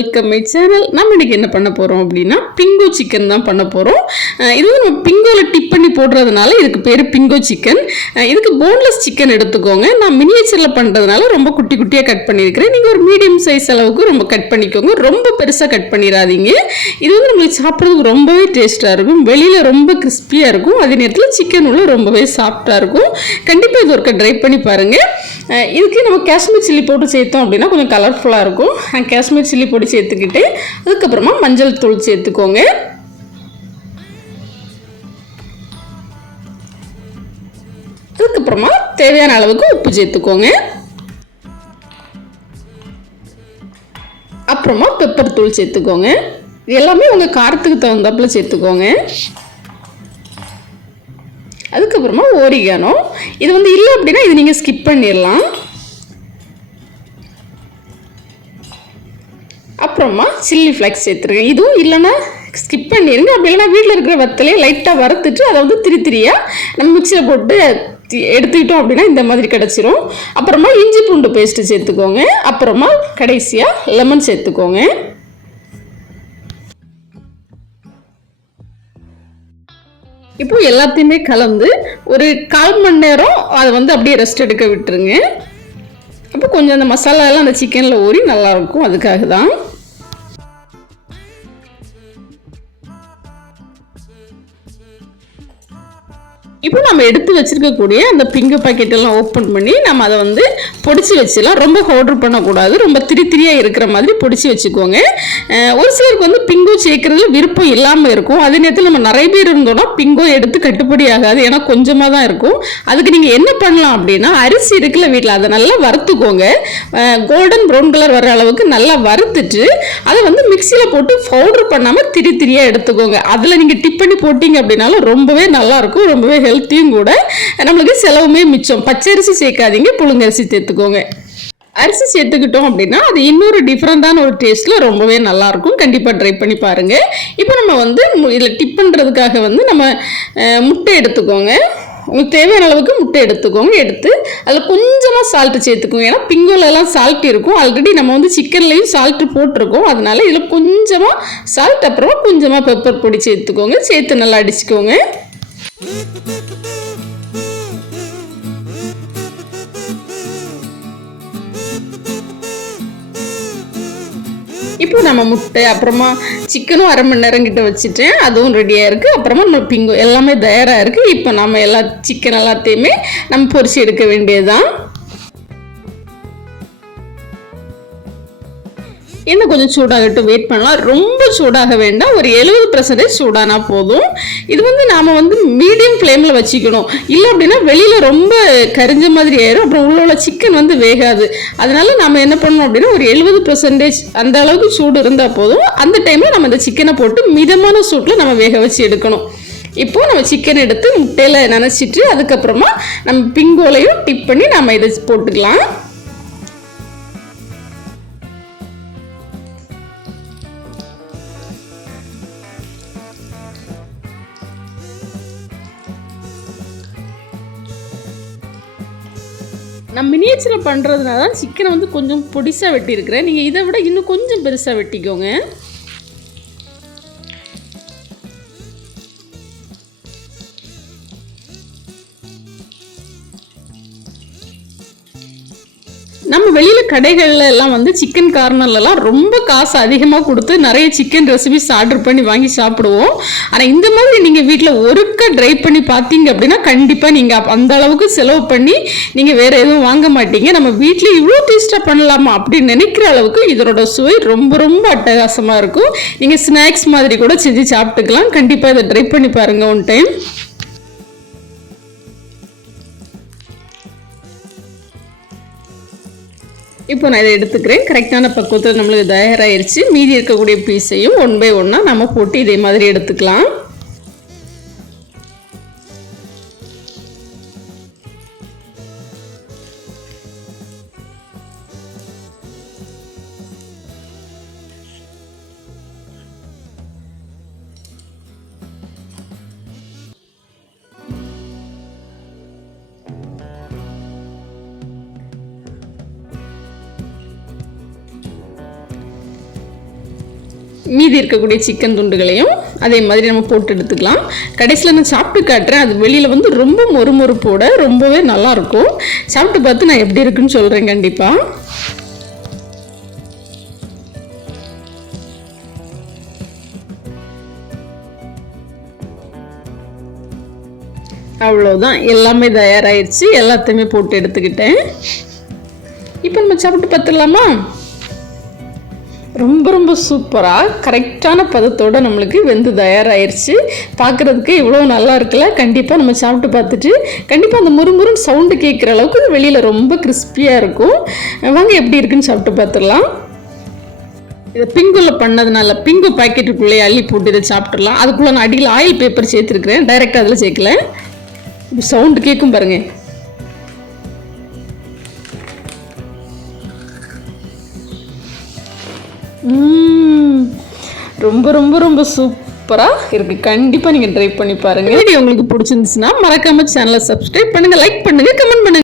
Welcome my channel நம்ம இன்னைக்கு என்ன பண்ண போகிறோம் அப்படின்னா பிங்கோ சிக்கன் தான் பண்ண போகிறோம் இது வந்து நம்ம பிங்கோவில் டிப் பண்ணி போடுறதுனால இதுக்கு பேர் பிங்கோ சிக்கன் இதுக்கு போன்லெஸ் சிக்கன் எடுத்துக்கோங்க. நான் மினியேச்சரில் பண்ணுறதுனால ரொம்ப குட்டி குட்டியாக கட் பண்ணியிருக்கிறேன். நீங்கள் ஒரு மீடியம் சைஸ் அளவுக்கு ரொம்ப கட் பண்ணிக்கோங்க. ரொம்ப பெருசாக கட் பண்ணிடாதீங்க. இது வந்து நம்மளுக்கு சாப்பிட்றதுக்கு ரொம்பவே டேஸ்ட்டாக இருக்கும். வெளியில் ரொம்ப கிறிஸ்பியாக இருக்கும். அதே நேரத்தில் சிக்கன் உள்ள ரொம்பவே சாஃப்டாக இருக்கும். கண்டிப்பாக இது ஒருக்க ட்ரை பண்ணி பாருங்கள் இதுக்கு நம்ம காஷ்மீர் சில்லி போட்டு சேர்த்தோம் அப்படின்னா கொஞ்சம் கலர்ஃபுல்லாக இருக்கும். காஷ்மீர் சில்லி பொடி சேர்த்துக்கிட்டு அதுக்கப்புறமா மஞ்சள் தூள் சேர்த்துக்கோங்க. அதுக்கப்புறமா தேவையான அளவுக்கு உப்பு சேர்த்துக்கோங்க. அப்புறமா பெப்பர் தூள் சேர்த்துக்கோங்க. எல்லாமே உங்கள் காரத்துக்கு தகுந்தாப்புல சேர்த்துக்கோங்க. அதுக்கப்புறமா ஓரிகானோ இது வந்து இல்லை அப்படின்னா இது நீங்கள் ஸ்கிப் பண்ணிடலாம். அப்புறமா சில்லி ஃப்ளேக்ஸ் சேர்த்துருக்கேன். இதுவும் இல்லைன்னா ஸ்கிப் பண்ணிடுங்க. அப்படி இல்லைன்னா வீட்டில் இருக்கிற வத்தலையே லைட்டாக வறுத்துட்டு அதை வந்து திரி திரியாக நம்ம மிக்சியில் போட்டு தி- எடுத்துக்கிட்டோம் அப்படின்னா இந்த மாதிரி கிடச்சிரும். அப்புறமா இஞ்சி பூண்டு பேஸ்ட்டு சேர்த்துக்கோங்க. அப்புறமா கடைசியாக லெமன் சேர்த்துக்கோங்க. இப்போ எல்லாத்தையுமே கலந்து ஒரு கால் மணி நேரம் அதை வந்து அப்படியே ரெஸ்ட் எடுக்க விட்டுருங்க. அப்போ கொஞ்சம் அந்த மசாலா எல்லாம் அந்த சிக்கனில் ஊறி நல்லாயிருக்கும் அதுக்காக தான் இப்போ நம்ம எடுத்து வச்சுருக்கக்கூடிய அந்த பிங்கு பாக்கெட்டெல்லாம் ஓப்பன் பண்ணி நம்ம அதை வந்து பொடிச்சு வச்சிடலாம். ரொம்ப ஆர்டர் பண்ணக்கூடாது. ரொம்ப திரி திரியாக இருக்கிற மாதிரி பொடிச்சு வச்சுக்கோங்க. ஒரு சிலருக்கு வந்து பிங்கோ சேர்க்கறதுல விருப்பம் இல்லாமல் இருக்கும். அதே நேரத்தில் நம்ம நிறைய பேர் இருந்தோம்னா பிங்கோ எடுத்து கட்டுப்படி ஆகாது. ஏன்னா கொஞ்சமாக தான் இருக்கும். அதுக்கு நீங்கள் என்ன பண்ணலாம் அப்படின்னா அரிசி இருக்குல்ல வீட்டில் அதை நல்லா வறுத்துக்கோங்க. கோல்டன் ப்ரௌன் கலர் வர அளவுக்கு நல்லா வறுத்துட்டு அதை வந்து மிக்சியில் போட்டு பவுடர் பண்ணாமல் திரி திரியாக எடுத்துக்கோங்க. அதில் நீங்கள் டிப் பண்ணி போட்டிங்க அப்படின்னாலும் ரொம்பவே நல்லாயிருக்கும் ரொம்பவே ஹெல்ப் ஹெல்த்தியும் கூட நம்மளுக்கு செலவுமே மிச்சம். பச்சரிசி சேர்க்காதீங்க புழுங்கரிசி சேர்த்துக்கோங்க. அரிசி சேர்த்துக்கிட்டோம் அப்படின்னா அது இன்னொரு டிஃப்ரெண்ட்டான ஒரு டேஸ்ட்டில் ரொம்பவே நல்லாயிருக்கும். கண்டிப்பாக ட்ரை பண்ணி பாருங்கள் இப்போ நம்ம வந்து இதில் டிப் பண்ணுறதுக்காக வந்து நம்ம முட்டை எடுத்துக்கோங்க. உங்களுக்கு தேவையான அளவுக்கு முட்டை எடுத்துக்கோங்க. எடுத்து அதில் கொஞ்சமாக சால்ட்டு சேர்த்துக்கோங்க. ஏன்னா பிங்கோலெல்லாம் சால்ட் இருக்கும். ஆல்ரெடி நம்ம வந்து சிக்கன்லேயும் சால்ட்டு போட்டிருக்கோம். அதனால இதில் கொஞ்சமாக சால்ட் அப்புறமா கொஞ்சமாக பெப்பர் பொடி சேர்த்துக்கோங்க. சேர்த்து நல்லா அடிச்சுக்கோங்க. இப்போ நம்ம முட்டை அப்புறமா சிக்கனும் அரை மணி நேரம் கிட்ட வச்சுட்டேன். அதுவும் ரெடியாக இருக்குது அப்புறமா நம்ம பிங்கோ எல்லாமே தயாராக இருக்குது இப்போ நம்ம எல்லா சிக்கன் எல்லாத்தையுமே நம்ம பொரிச்சு எடுக்க வேண்டியதுதான். இன்னும் கொஞ்சம் சூடாகட்டும். வெயிட் பண்ணலாம். ரொம்ப சூடாக வேண்டாம். ஒரு எழுபது பர்சன்டேஜ் சூடானா போதும். இது வந்து நாம் வந்து மீடியம் ஃப்ளேமில் வச்சுக்கணும். இல்லை அப்படின்னா வெளியில் ரொம்ப கரிஞ்ச மாதிரி ஆயிரும். அப்புறம் உள்ள உள்ள சிக்கன் வந்து வேகாது. அதனால நம்ம என்ன பண்ணணும் அப்படின்னா ஒரு எழுபது பர்சன்டேஜ் அந்த அளவுக்கு சூடு இருந்தால் போதும். அந்த டைமில் நம்ம இந்த சிக்கனை போட்டு மிதமான சூட்டில் நம்ம வேக வச்சு எடுக்கணும். இப்போ நம்ம சிக்கன் எடுத்து முட்டையில் நினச்சிட்டு அதுக்கப்புறமா நம்ம பிங்கோலையும் டிப் பண்ணி நம்ம இதை போட்டுக்கலாம். நான் மினியேச்சரில் பண்ணுறதுனால தான் சிக்கனை வந்து கொஞ்சம் பொடிசாக வெட்டியிருக்கிறேன். நீங்கள் இதை விட இன்னும் கொஞ்சம் பெருசாக வெட்டிக்கோங்க. வெளியில் கடைகள்ல எல்லாம் வந்து சிக்கன் கார்னர்லலாம் ரொம்ப காசு அதிகமாக கொடுத்து நிறைய சிக்கன் ரெசிபிஸ் ஆர்டர் பண்ணி வாங்கி சாப்பிடுவோம். ஆனால் இந்த மாதிரி நீங்கள் வீட்டில் ஒருக்க ட்ரை பண்ணி பார்த்தீங்க அப்படின்னா கண்டிப்பாக நீங்கள் அந்த அளவுக்கு செலவு பண்ணி நீங்கள் வேறு எதுவும் வாங்க மாட்டீங்க. நம்ம வீட்டில் இவ்வளோ டேஸ்ட்டாக பண்ணலாமா அப்படின்னு நினைக்கிற அளவுக்கு இதனோட சுவை ரொம்ப ரொம்ப அட்டகாசமாக இருக்கும். நீங்கள் ஸ்நாக்ஸ் மாதிரி கூட செஞ்சு சாப்பிட்டுக்கலாம். கண்டிப்பாக இதை ட்ரை பண்ணி பாருங்கள் ஒன் டைம் இப்போ நான் இதை எடுத்துக்கிறேன். கரெக்டான பக்குவத்தில் நம்மளுக்கு தயாராகிருச்சு மீதி இருக்கக்கூடிய பீஸையும் ஒன் பை ஒன்னாக நம்ம போட்டு இதே மாதிரி எடுத்துக்கலாம். மீதி இருக்கக்கூடிய சிக்கன் துண்டுகளையும் அதே மாதிரி நம்ம போட்டு எடுத்துக்கலாம். கடைசியில் நான் சாப்பிட்டு காட்டுறேன். அது வெளியில் வந்து ரொம்ப மொறுமொறுப்போட ரொம்பவே நல்லாயிருக்கும். சாப்பிட்டு பார்த்து நான் எப்படி இருக்குன்னு சொல்கிறேன் கண்டிப்பாக அவ்வளோதான் எல்லாமே தயாராகிடுச்சு எல்லாத்தையுமே போட்டு எடுத்துக்கிட்டேன். இப்போ நம்ம சாப்பிட்டு பார்த்துடலாமா? ரொம்ப ரொம்ப சூப்பராக கரெக்டான பதத்தோடு நம்மளுக்கு வெந்து தயாராகிருச்சு பார்க்குறதுக்கு இவ்வளோ நல்லா இருக்குல்ல? கண்டிப்பாக நம்ம சாப்பிட்டு பார்த்துட்டு கண்டிப்பாக அந்த முறுமுறுன்னு சவுண்டு கேட்குற அளவுக்கு இது வெளியில் ரொம்ப கிறிஸ்பியாக இருக்கும். வாங்க எப்படி இருக்குன்னு சாப்பிட்டு பார்த்துடலாம். இதை பிங்குல பண்ணதுனால பிங்கு பாக்கெட்டுக்குள்ளேயே அள்ளி போட்டு இதை சாப்பிட்றலாம் அதுக்குள்ளே நான் அடியில் ஆயில் பேப்பர் சேர்த்துருக்குறேன். டைரெக்டாக அதில் சேர்க்கல. சவுண்டு கேட்கும் பாருங்கள் ரொம்ப ரொம்ப ரொம்ப சூப்பராக இருக்குது கண்டிப்பாக நீங்கள் ட்ரை பண்ணி பாருங்கள் வீடியோ உங்களுக்கு பிடிச்சிருந்துச்சுன்னா மறக்காம சேனலை சப்ஸ்கிரைப் பண்ணுங்கள் லைக் பண்ணுங்கள் கமெண்ட் பண்ணுங்கள்